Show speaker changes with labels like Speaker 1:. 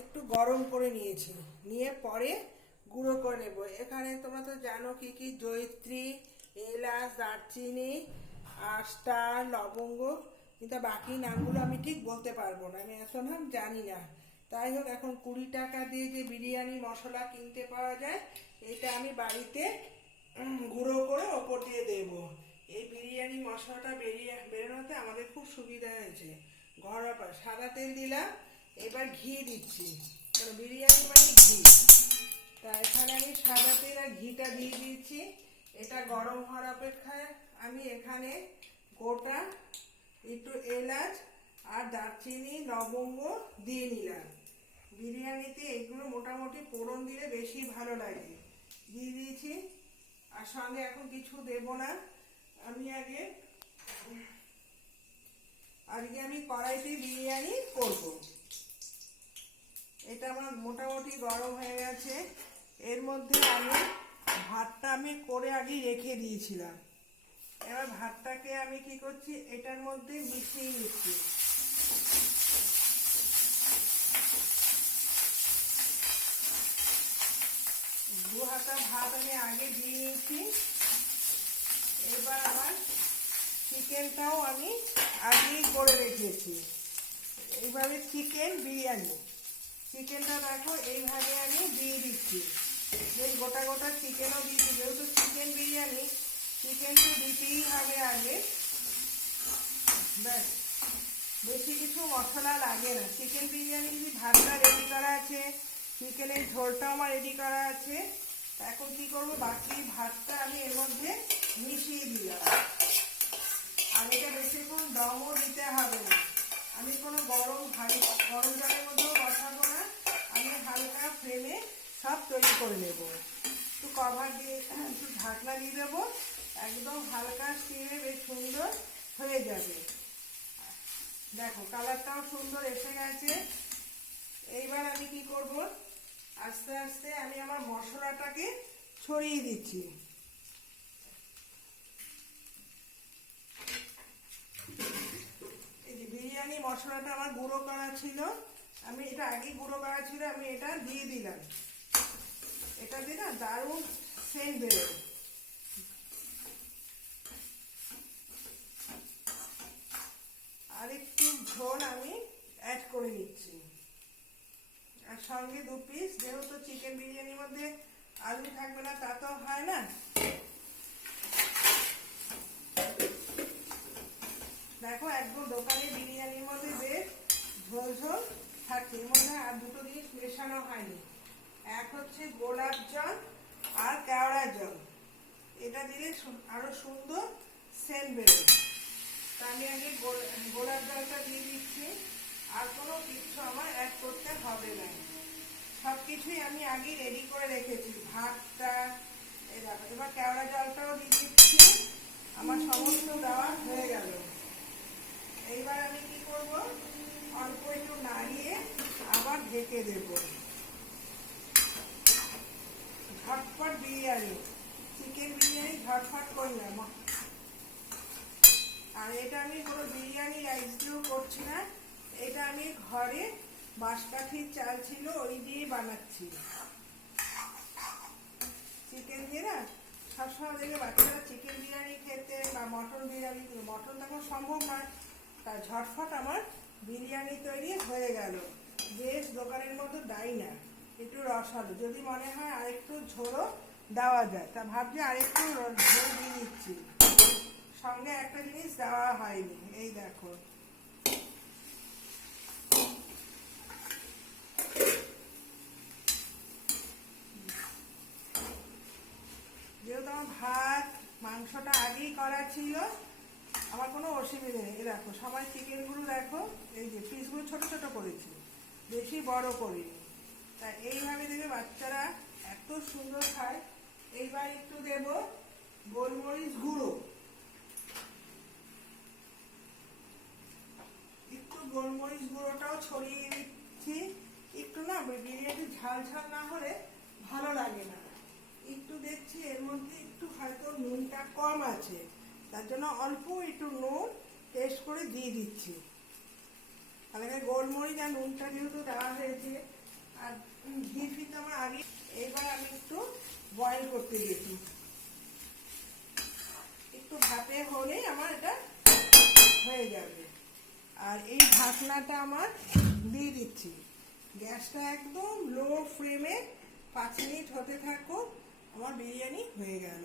Speaker 1: একটু গরম করে নিয়েছি। নিয়ে পরে গুঁড়ো করে নেব। এখানে তোমরা তো জানো কি কি? জয়িত্রী, এলাচ, দারচিনি, আস্টা, লবঙ্গ। কিন্তু বাকি নামগুলো আমি ঠিক বলতে পারব না। আমি এত নাম জানি না। তাই হোক, এখন কুড়ি টাকা দিয়ে যে বিরিয়ানি মশলা কিনতে পাওয়া যায়, এটা আমি বাড়িতে গুঁড়ো করে ওপর দিয়ে দেব। এই বিরিয়ানি মশলাটা বেরিয়ে বেরোনোতে আমাদের খুব সুবিধা হয়েছে। ঘরোয়া সাদা তেল দিলাম। এবার ঘি দিচ্ছি। কারণ বিরিয়ানি মানে ঘি। তা এখানে আমি সাদা তেল আর ঘিটা দিয়ে দিয়েছি। এটা গরম হওয়ার অপেক্ষায় আমি এখানে গোটা একটু এলাচ আর দারচিনি, লবঙ্গ দিয়ে নিলাম। বিরিয়ানিতে এগুলো মোটামুটি পোড়ন দিলে বেশি ভালো লাগে। দিয়ে দিয়েছি। আর সঙ্গে এখন কিছু দেব না। আমি আগে, আজকে আমি কড়াইতে বিরিয়ানি করব। এটা আমার মোটামুটি গরম হয়ে গেছে। এর মধ্যে আমি ভাতটা আমি করে আগে রেখে দিয়েছিলাম। এবার ভাতটাকে আমি কি করছি, এটার মধ্যে মিশিয়ে নিচ্ছি। দু হাতা ভাত আমি আগে দিয়ে নিয়েছি। এবার আমার চিকেনটাও আমি আগেই করে রেখেছি। এইভাবে চিকেন বিরিয়ানি। চিকেনটা দেখো, এইভাবে আমি দিয়ে দিচ্ছি। এই গোটা গোটা চিকেনও দিচ্ছি, যেহেতু চিকেন বিরিয়ানি চিকেন তো দিতেই হবে আগে। ব্যাস, বেশি কিছু মশলা লাগে না। চিকেন বিরিয়ানি যদি ভাতটা রেডি করা আছে, চিকেনের ঝোলটাও আমার রেডি করা আছে, এখন কি করব, বাকি ভাতটা আমি এর মধ্যে মিশিয়ে দিলাম। আর এটা বেশিক্ষণ দমও দিতে হবে না। আমি কোনো গরম ভারী গরম জলের মধ্যেও বসাবো না আমি হালকা ফ্লেমে সব তৈরি করে নেব। একটু কভার দিয়ে একটু ঢাকনা দিয়ে দেবো। একদম হালকা স্টিমে বেশ সুন্দর হয়ে যাবে। দেখো কালারটাও সুন্দর এসে গেছে। এইবার আমি কি করব? আস্তে আস্তে আমি আমার মশলাটাকে ছড়িয়ে দিচ্ছি। বিরিয়ানি মশলাটা আমার গুঁড়ো করা ছিল। আমি এটা আগে গুঁড়ো করা ছিল, আমি এটা দিয়ে দিলাম। এটা দিয়ে না দারুণ সেন্ট বেরোবে আর একটু ঝোল আমি অ্যাড করে নিচ্ছি। আর সঙ্গে দু পিস যেহেতু চিকেন বিরিয়ানির মধ্যে আলু থাকবে না, তা তো হয় না। দেখো, একদম দোকানে বিরিয়ানির মধ্যে বেশ ঝোল ঝোল থাকে, এর মধ্যে আর দুটো জিনিস মেশানো হয়নি। এক হচ্ছে গোলাপ জল আর কেওড়া জল। এটা দিলে আরও সুন্দর সেন্ট বেরোবে তা আমি আগে গোল- গোলাপ জলটা দিয়ে দিচ্ছি। আর কোনো কিছু আমার অ্যাড করতে হবে না। সব কিছুই আমি আগে রেডি করে রেখেছি। ভাতটা এবার কেওড়া জলটাও দিয়ে দিচ্ছি আমার সমস্ত দেওয়া হয়ে গেল এইবার আমি কি করব অল্প একটু নাড়িয়ে আবার ঢেকে দেব ঝটপট বিরিয়ানি চিকেন বিরিয়ানি ঝটপট করলাম আর এটা আমি কোনো বিরিয়ানি রাইস দিয়েও করছি না, এটা আমি ঘরে বাঁশকাঠির চাল ছিল, ওই দিয়ে বানাচ্ছি। চিকেন দিয়ে না, সবসময় দেখে বাচ্চারা চিকেন বিরিয়ানি খেতে বা মটন বিরিয়ানি মটন তখন সম্ভব নয় তা ঝটফট আমার বিরিয়ানি তৈরি হয়ে গেল। বেশ দোকানের মতো দাই না। একটু রসালো। যদি মনে হয় আরেকটু ঝোলও দেওয়া যায়। তা ভাবছি আরেকটু ঝোল দিয়ে দিচ্ছি সঙ্গে একটা জিনিস দেওয়া হয়নি। এই দেখো। যেহেতু আমার ভাত, মাংসটা আগেই করা ছিল, আমার কোনো অসুবিধা নেই। দেখো, সবাই চিকেনগুলো দেখো, এই যে পিসগুলো ছোট ছোট করেছি। বেশি বড় করিনি। তা এইভাবে দেবে বাচ্চারা এত সুন্দর খায়। এইবার একটু দেব গোলমরিচ গুঁড়ো। একটু গোলমরিচ গুঁড়োটাও ছড়িয়ে দিচ্ছি। একটু না বিরিয়ানি ঝাল ঝাল না হলে ভালো লাগে না। একটু দেখছি এর মধ্যে একটু হয়তো নুনটা কম আছে। তার জন্য অল্প একটু নুন টেস্ট করে দিয়ে দিচ্ছি। তাহলে গোলমরিচ আর নুনটা যেহেতু দেওয়া হয়েছে ঘি দিতে আমার আগে এবার আমি একটু বয়েল করতে দিয়েছি। একটু ভাতে হলেই আমার এটা হয়ে যাবে। আর এই ঢাকনাটা আমার দিয়ে দিচ্ছি। গ্যাসটা একদম লো ফ্লেমে পাঁচ মিনিট হতে থাকুক, আমার বিরিয়ানি হয়ে গেল।